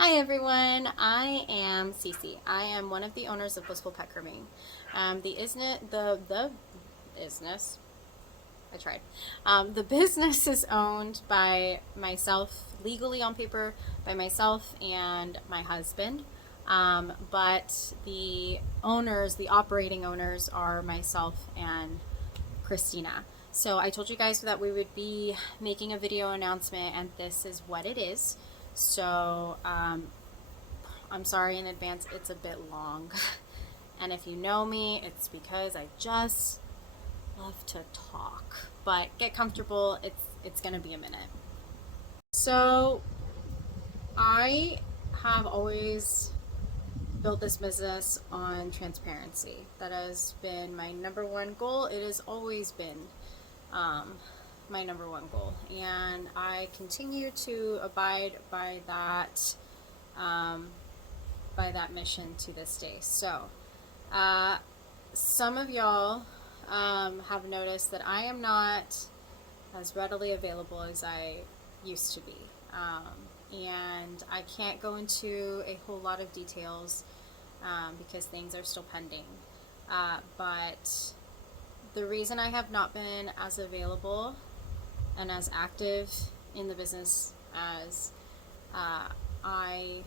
Hi everyone, I am Cece. I am one of the owners of Blissful Pet Grooming. The business, I tried. The business is owned by myself, legally on paper, by myself and my husband. But the operating owners are myself and Christina. So I told you guys that we would be making a video announcement, and this is what it is. So I'm sorry in advance, it's a bit long. And if you know me, it's because I just love to talk. But get comfortable, it's gonna be a minute. So I have always built this business on transparency. That has been my number one goal. It has always been um, my number one goal. And I continue to abide um, by that mission to this day. So, uh, some of y'all have noticed that I am not as readily available as I used to be. And I can't go into a whole lot of details because things are still pending. But the reason I have not been as available and as active in the business as I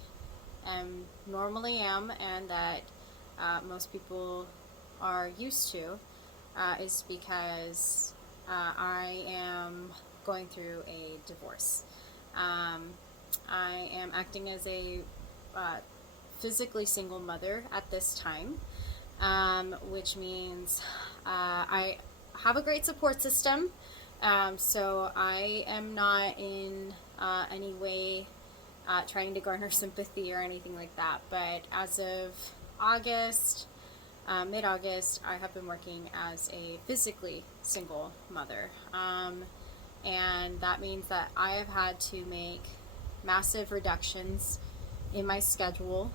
normally am, and that most people are used to, is because I am going through a divorce. Um, I am acting as a uh, physically single mother at this time, which means I have a great support system. So I am not in any way trying to garner sympathy or anything like that. But as of August, mid August, I have been working as a physically single mother. And that means that I have had to make massive reductions in my schedule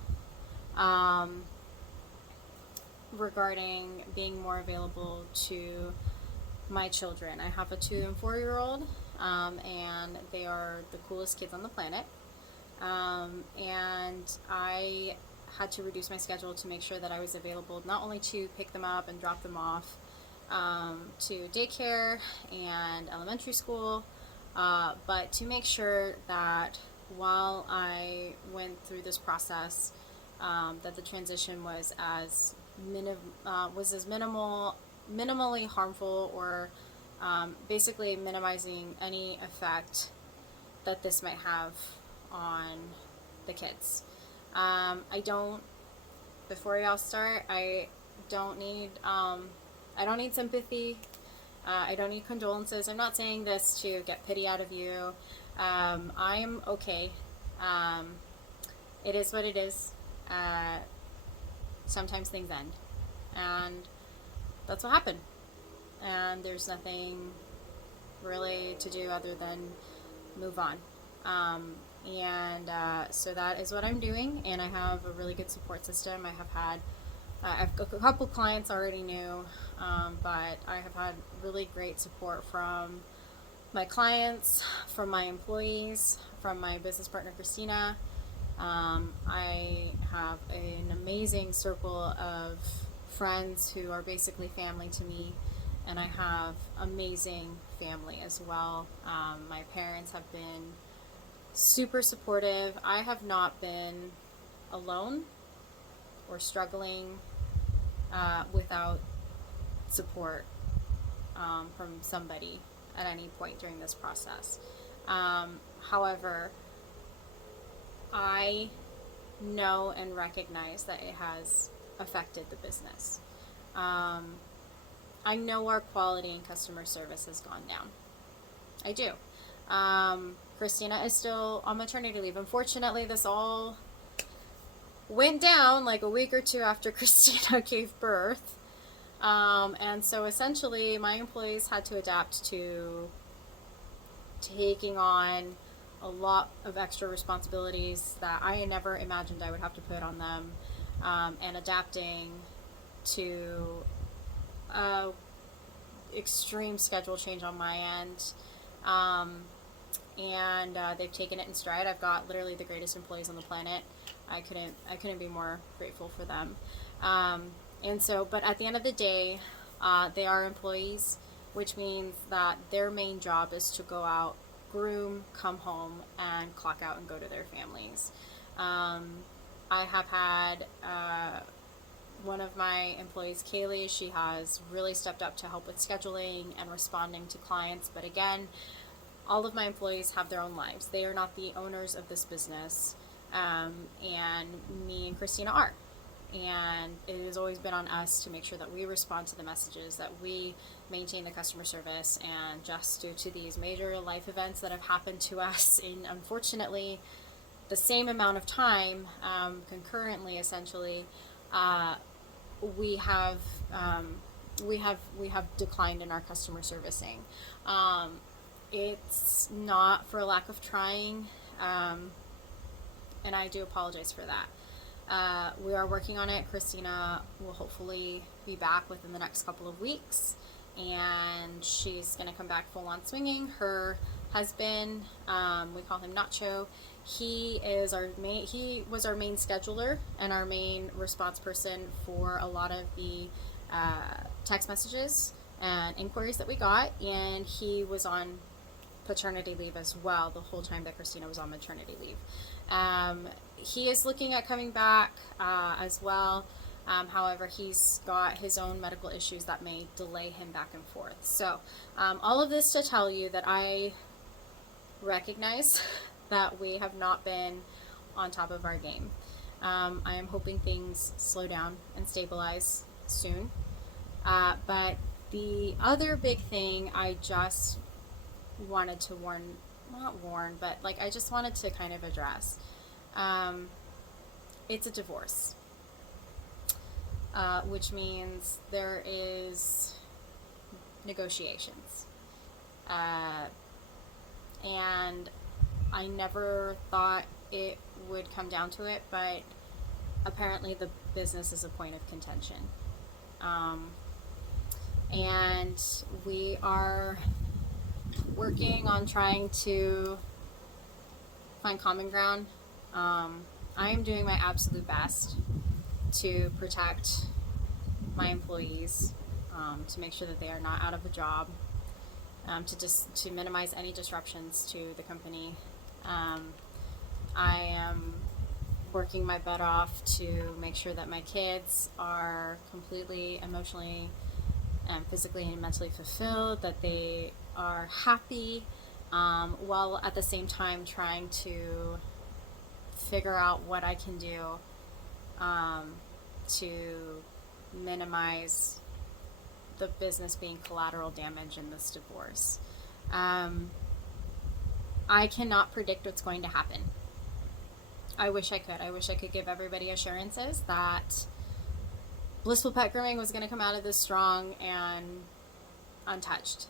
um, regarding being more available to my children. I have a 2 and 4 year old, and they are the coolest kids on the planet. And I had to reduce my schedule to make sure that I was available not only to pick them up and drop them off to daycare and elementary school, but to make sure that while I went through this process, that the transition was as minimally harmful, or basically minimizing any effect that this might have on the kids. I don't. Before y'all start, don't need. I don't need sympathy. I don't need condolences. I'm not saying this to get pity out of you. I'm okay. Um, it is what it is. Uh, Sometimes things end, and that's what happened. And there's nothing really to do other than move on. So that is what I'm doing, and I have a really good support system. I've a couple clients already knew, but I have had really great support from my clients, from my employees, from my business partner Christina. I have an amazing circle of friends who are basically family to me, and I have amazing family as well. My parents have been super supportive. I have not been alone or struggling without support from somebody at any point during this process. However, I know and recognize that it has affected the business. Um, I know our quality and customer service has gone down. I do. Christina is still on maternity leave. Unfortunately, this all went down like a week or two after Christina gave birth. And so essentially, my employees had to adapt to taking on a lot of extra responsibilities that I never imagined I would have to put on them, and adapting to extreme schedule change on my end. Um, and they've taken it in stride. I've got literally the greatest employees on the planet. I couldn't be more grateful for them. And so, but at the end of the day, they are employees, which means that their main job is to go out, groom, come home, and clock out and go to their families. I have had one of my employees, Kaylee, she has really stepped up to help with scheduling and responding to clients. But again, all of my employees have their own lives. They are not the owners of this business, and me and Christina are. And it has always been on us to make sure that we respond to the messages, that we maintain the customer service. And just due to these major life events that have happened to us in, unfortunately, the same amount of time, concurrently, essentially, we have declined in our customer servicing. It's not for lack of trying, and I do apologize for that. We are working on it. Christina will hopefully be back within the next couple of weeks, and she's going to come back full on swinging. Her husband, we call him Nacho. He was our main scheduler and our main response person for a lot of the text messages and inquiries that we got, and he was on paternity leave as well the whole time that Christina was on maternity leave. He is looking at coming back as well. However, he's got his own medical issues that may delay him back and forth. So all of this to tell you that I recognize that we have not been on top of our game. I am hoping things slow down and stabilize soon. But the other big thing I just wanted to I just wanted to kind of address. It's a divorce, which means there is negotiations. And I never thought it would come down to it, but apparently the business is a point of contention. And we are working on trying to find common ground. I am doing my absolute best to protect my employees, to make sure that they are not out of a job, to minimize any disruptions to the company. I am working my butt off to make sure that my kids are completely emotionally and physically and mentally fulfilled, that they are happy, while at the same time trying to figure out what I can do to minimize the business being collateral damage in this divorce. I cannot predict what's going to happen. I wish I could. I wish I could give everybody assurances that Blissful Pet Grooming was going to come out of this strong and untouched.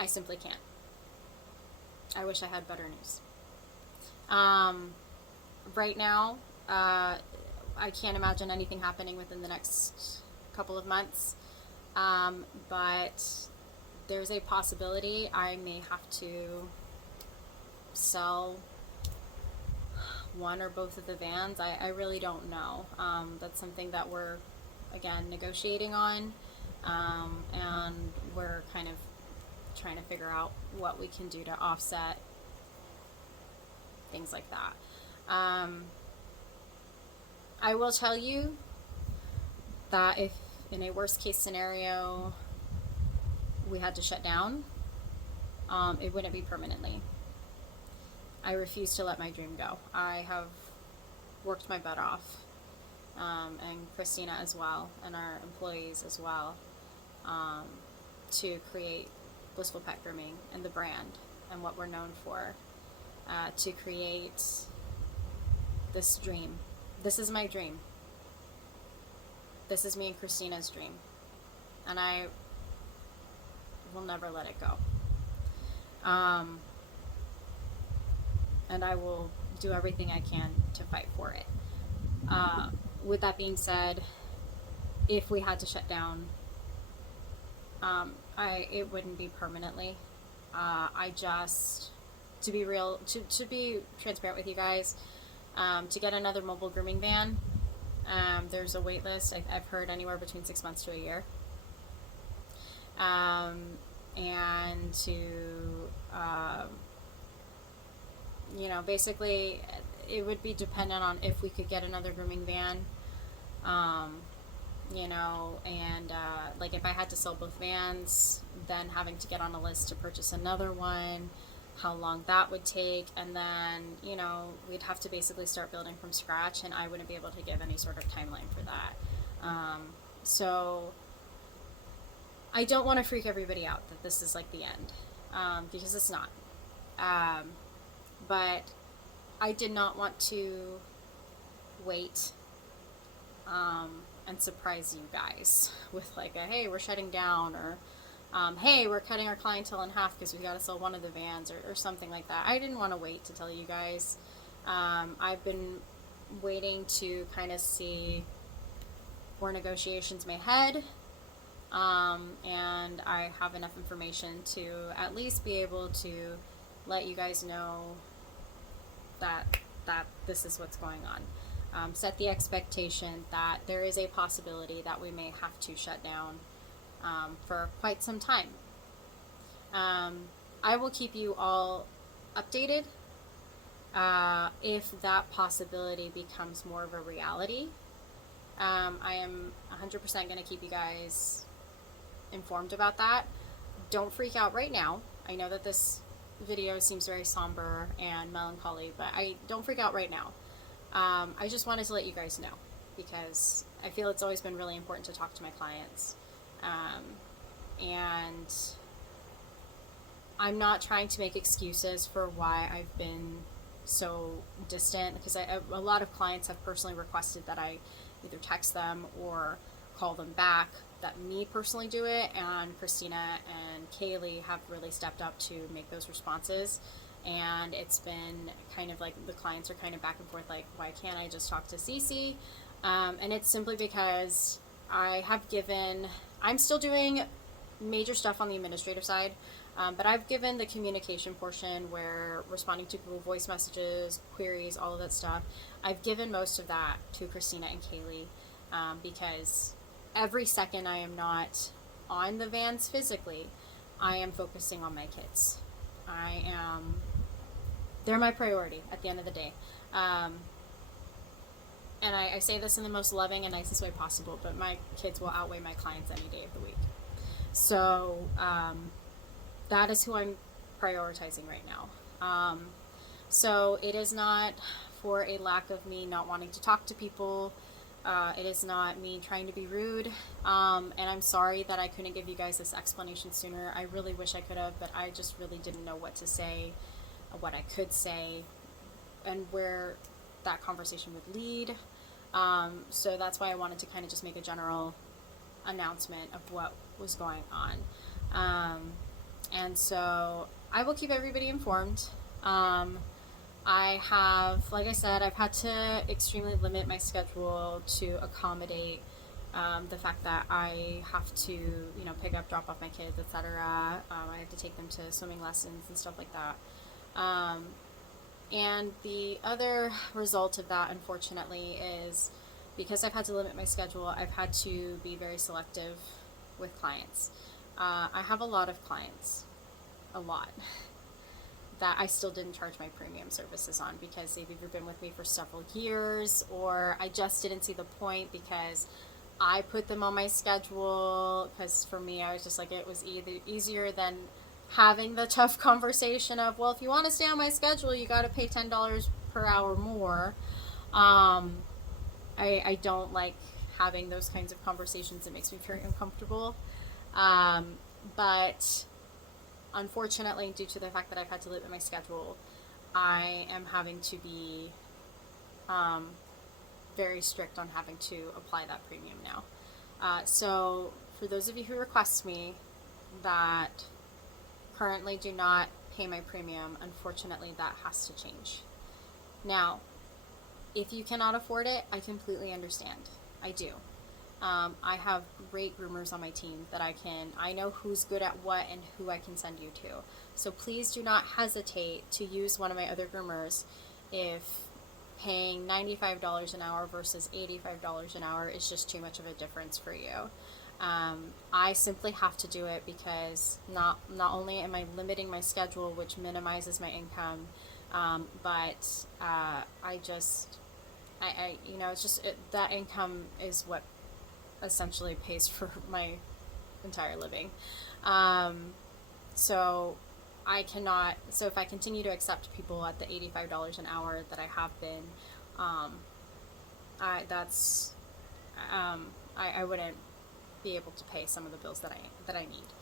I simply can't. I wish I had better news. Right now, I can't imagine anything happening within the next couple of months, but there's a possibility I may have to sell one or both of the vans. I really don't know. That's something that we're, again, negotiating on, and we're kind of trying to figure out what we can do to offset things like that. I will tell you that if in a worst case scenario we had to shut down, it wouldn't be permanently. I refuse to let my dream go. I have worked my butt off, and Christina as well, and our employees as well, to create Blissful Pet Grooming and the brand and what we're known for, to create this dream. This is my dream. This is me and Christina's dream, and I will never let it go. And I will do everything I can to fight for it. With that being said, if we had to shut down, it wouldn't be permanently. I just to be real, to be transparent with you guys, to get another mobile grooming van, there's a wait list. I've heard anywhere between 6 months to a year. And to, basically, it would be dependent on if we could get another grooming van, and like if I had to sell both vans, then having to get on a list to purchase another one, how long that would take, and then, we'd have to basically start building from scratch, and I wouldn't be able to give any sort of timeline for that. So I don't want to freak everybody out that this is like the end, because it's not. But I did not want to wait and surprise you guys with like a, hey, we're shutting down, or hey, we're cutting our clientele in half because we got to sell one of the vans, or something like that. I didn't want to wait to tell you guys. I've been waiting to kind of see where negotiations may head, and I have enough information to at least be able to let you guys know that this is what's going on. Set the expectation that there is a possibility that we may have to shut down for quite some time. I will keep you all updated if that possibility becomes more of a reality. I am 100% going to keep you guys informed about that. Don't freak out right now. I know that this video seems very somber and melancholy, but don't freak out right now. I just wanted to let you guys know, because I feel it's always been really important to talk to my clients. And I'm not trying to make excuses for why I've been so distant, because a lot of clients have personally requested that I either text them or call them back, that me personally do it, and Christina and Kaylee have really stepped up to make those responses. And it's been kind of like the clients are kind of back and forth, like, why can't I just talk to Cece? And it's simply because I'm still doing major stuff on the administrative side, but I've given the communication portion, where responding to Google Voice messages, queries, all of that stuff, I've given most of that to Christina and Kaylee, because every second I am not on the vans physically, I am focusing on my kids. They're my priority at the end of the day. And I say this in the most loving and nicest way possible, but my kids will outweigh my clients any day of the week. So that is who I'm prioritizing right now. So it is not for a lack of me not wanting to talk to people. It is not me trying to be rude. And I'm sorry that I couldn't give you guys this explanation sooner. I really wish I could have, but I just really didn't know what to say, what I could say, and where that conversation would lead. So that's why I wanted to kind of just make a general announcement of what was going on. And so I will keep everybody informed. I have, like I said, I've had to extremely limit my schedule to accommodate the fact that I have to, pick up, drop off my kids, etc. I have to take them to swimming lessons and stuff like that. And the other result of that, unfortunately, is because I've had to limit my schedule, I've had to be very selective with clients. I have a lot of clients, that I still didn't charge my premium services on, because they've either been with me for several years, or I just didn't see the point because I put them on my schedule, because for me, I was just like, it was easier than having the tough conversation of, well, if you want to stay on my schedule, you got to pay $10 per hour more. I don't like having those kinds of conversations. It makes me very uncomfortable. But unfortunately, due to the fact that I've had to limit my schedule, I am having to be very strict on having to apply that premium now. So for those of you who request me that currently do not pay my premium, unfortunately that has to change. Now, if you cannot afford it, I completely understand. I do. I have great groomers on my team that I know who's good at what and who I can send you to. So please do not hesitate to use one of my other groomers if paying $95 an hour versus $85 an hour is just too much of a difference for you. I simply have to do it because not only am I limiting my schedule, which minimizes my income, but it's just that income is what essentially pays for my entire living. So so if I continue to accept people at the $85 an hour that I have been, um, I wouldn't be able to pay some of the bills that I need.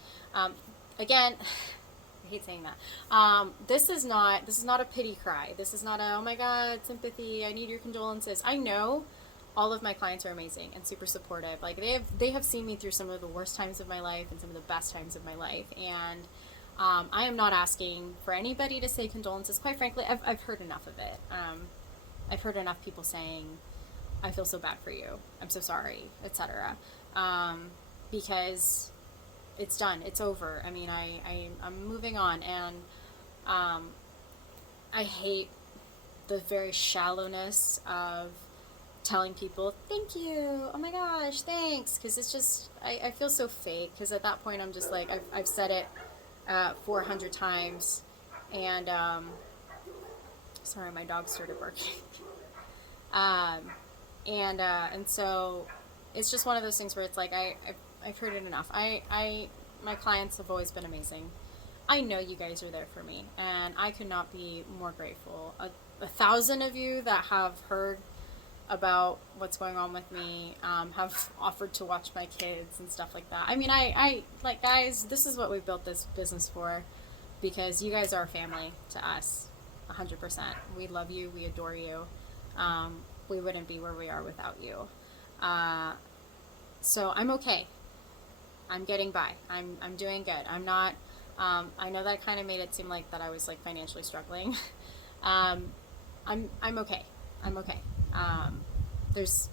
Again, I hate saying that. This is not a pity cry. This is not a, oh my God, sympathy. I need your condolences. I know all of my clients are amazing and super supportive. Like they have seen me through some of the worst times of my life and some of the best times of my life. And I am not asking for anybody to say condolences. Quite frankly, I've heard enough of it. I've heard enough people saying, "I feel so bad for you. I'm so sorry," etc. Because it's done. It's over. I mean, I'm moving on, and I hate the very shallowness of telling people thank you, oh my gosh, thanks, because it's just I feel so fake, because at that point I'm just like I've said it 400 times, and sorry, my dog started barking. um, and so it's just one of those things where it's like I've heard it enough. My clients have always been amazing. I know you guys are there for me, and I could not be more grateful. A thousand of you that have heard about what's going on with me, have offered to watch my kids and stuff like that. I mean, I like, guys, this is what we built this business for, because you guys are family to us, 100%. We love you, we adore you. We wouldn't be where we are without you. So I'm okay. I'm getting by. I'm doing good. I'm not. I know that kind of made it seem like that I was like financially struggling. I'm okay. I'm okay. There's,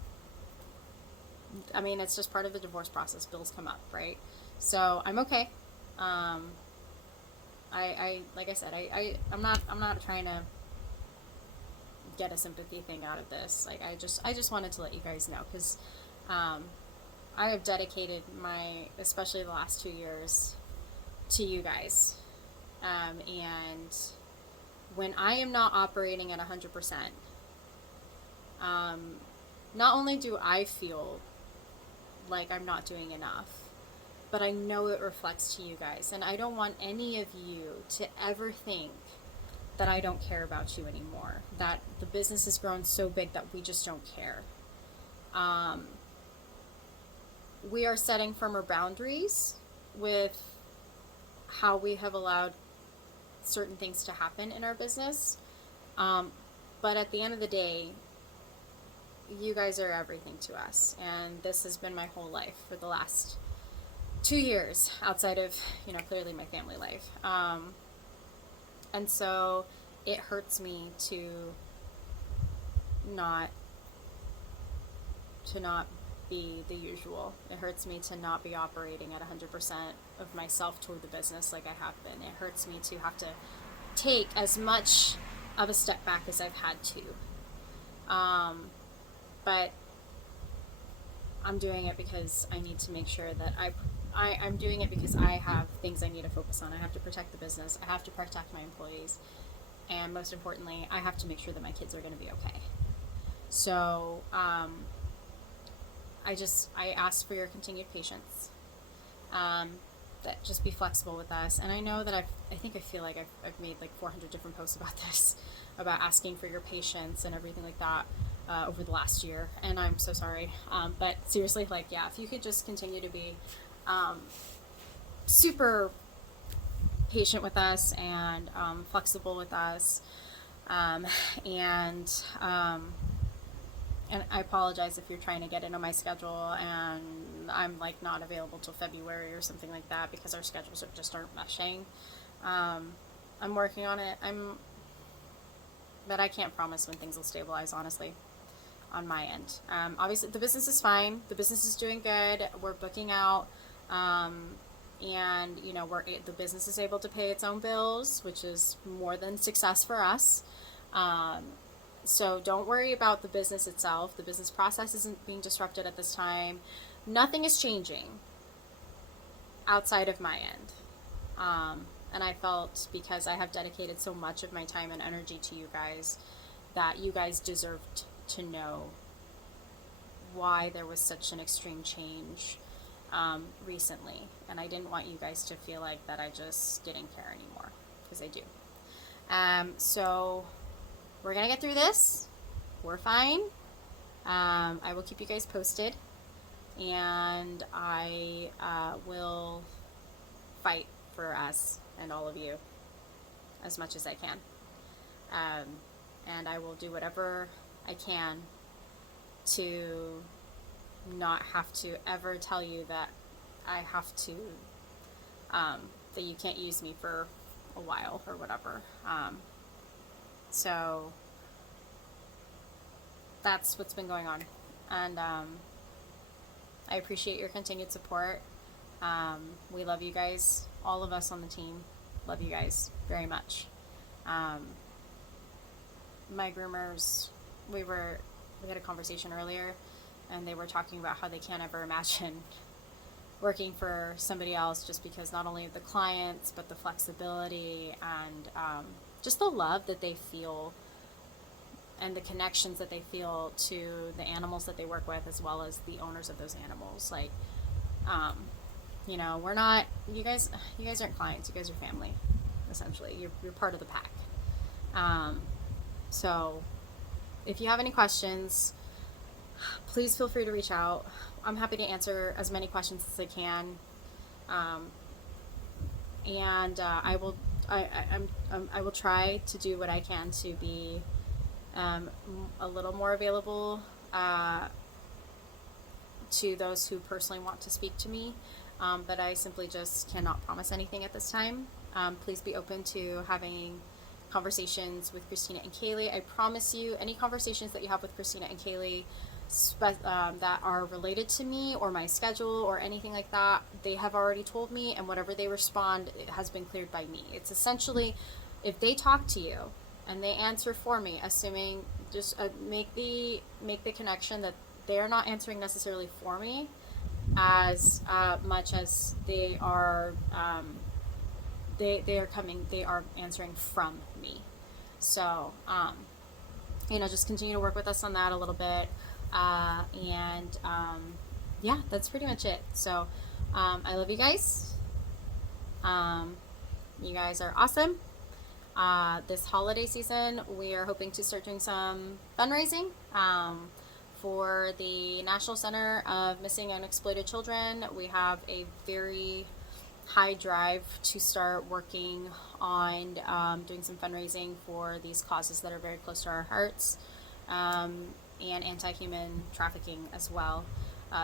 I mean, it's just part of the divorce process. Bills come up, right? So I'm okay. Like I said, I'm not trying to get a sympathy thing out of this. Like, I just wanted to let you guys know, because, I have dedicated especially the last 2 years, to you guys. And when I am not operating at 100%, not only do I feel like I'm not doing enough, but I know it reflects to you guys. And I don't want any of you to ever think that I don't care about you anymore, that the business has grown so big that we just don't care. We are setting firmer boundaries with how we have allowed certain things to happen in our business. But at the end of the day, you guys are everything to us. And this has been my whole life for the last 2 years, outside of, clearly my family life. And so it hurts me to not be the usual. It hurts me to not be operating at 100% of myself toward the business like I have been. It hurts me to have to take as much of a step back as I've had to. But I'm doing it because I need to make sure that I'm doing it because I have things I need to focus on. I have to protect the business. I have to protect my employees. And most importantly, I have to make sure that my kids are going to be okay. So, I ask for your continued patience. That just be flexible with us. And I know that I feel like I've made like 400 different posts about this, about asking for your patience and everything like that, over the last year. And I'm so sorry. But seriously, like, yeah, if you could just continue to be, super patient with us and, flexible with us. And I apologize if you're trying to get into my schedule and I'm like not available till February or something like that, because our schedules just aren't meshing. I'm working on it. But I can't promise when things will stabilize, honestly. on my end. Obviously, the business is fine. The business is doing good. We're booking out, and you know, the business is able to pay its own bills, which is more than success for us. Um, so don't worry about the business itself. The business process isn't being disrupted at this time. Nothing is changing outside of my end. And I felt, because I have dedicated so much of my time and energy to you guys, that you guys deserved to know why there was such an extreme change recently. And I didn't want you guys to feel like that I just didn't care anymore, because I do. So we're going to get through this. We're fine. I will keep you guys posted. And I will fight for us and all of you as much as I can. And I will do whatever I can to not have to ever tell you that I have to, that you can't use me for a while or whatever. So that's what's been going on. And I appreciate your continued support. We love you guys. All of us on the team love you guys very much. My groomers, we had a conversation earlier, and they were talking about how they can't ever imagine working for somebody else, just because not only the clients, but the flexibility and just the love that they feel and the connections that they feel to the animals that they work with, as well as the owners of those animals. Like, you know, we're not, you guys aren't clients, you guys are family, essentially. You're part of the pack. So if you have any questions, please feel free to reach out. I'm happy to answer as many questions as I can. And I will try to do what I can to be a little more available to those who personally want to speak to me, but I simply just cannot promise anything at this time. Please be open to having conversations with Christina and Kaylee. I promise you, any conversations that you have with Christina and Kaylee that are related to me or my schedule or anything like that, they have already told me, and whatever they respond, it has been cleared by me. It's essentially, if they talk to you and they answer for me, assuming, just make the connection that they're not answering necessarily for me as much as they are they are answering from me. So you know, just continue to work with us on that a little bit, and yeah, that's pretty much it. So I love you guys. You guys are awesome. This holiday season, we are hoping to start doing some fundraising for the National Center of Missing and Exploited Children. We have a very high drive to start working on doing some fundraising for these causes that are very close to our hearts, and anti-human trafficking as well.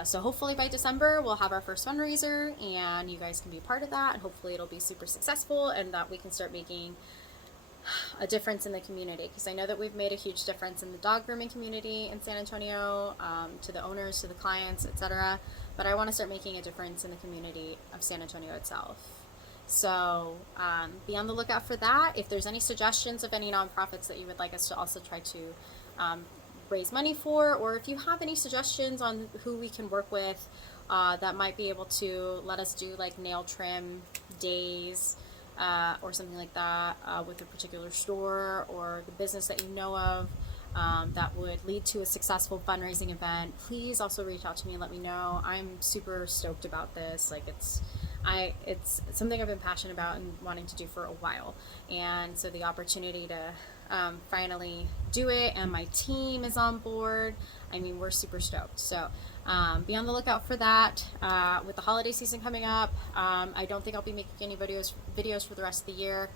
So hopefully by December we'll have our first fundraiser, and you guys can be a part of that, and hopefully it'll be super successful, and that we can start making a difference in the community, because I know that we've made a huge difference in the dog grooming community in San Antonio, to the owners, to the clients, etc. But I want to start making a difference in the community of San Antonio itself. So be on the lookout for that. If there's any suggestions of any nonprofits that you would like us to also try to raise money for, or if you have any suggestions on who we can work with that might be able to let us do like nail trim days, or something like that, with a particular store or the business that you know of, that would lead to a successful fundraising event, please also reach out to me and let me know. I'm super stoked about this. Like, it's something I've been passionate about and wanting to do for a while, and so the opportunity to finally do it, and my team is on board. I mean, we're super stoked. So be on the lookout for that. With the holiday season coming up, I don't think I'll be making any videos for the rest of the year.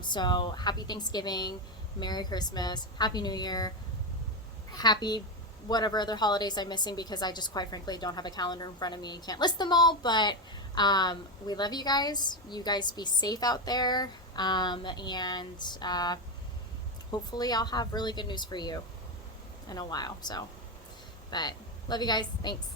So happy Thanksgiving, Merry Christmas, Happy New Year, happy whatever other holidays I'm missing, because I just quite frankly don't have a calendar in front of me and can't list them all. But we love you guys. You guys be safe out there, and hopefully I'll have really good news for you. in a while. So, but love you guys. Thanks.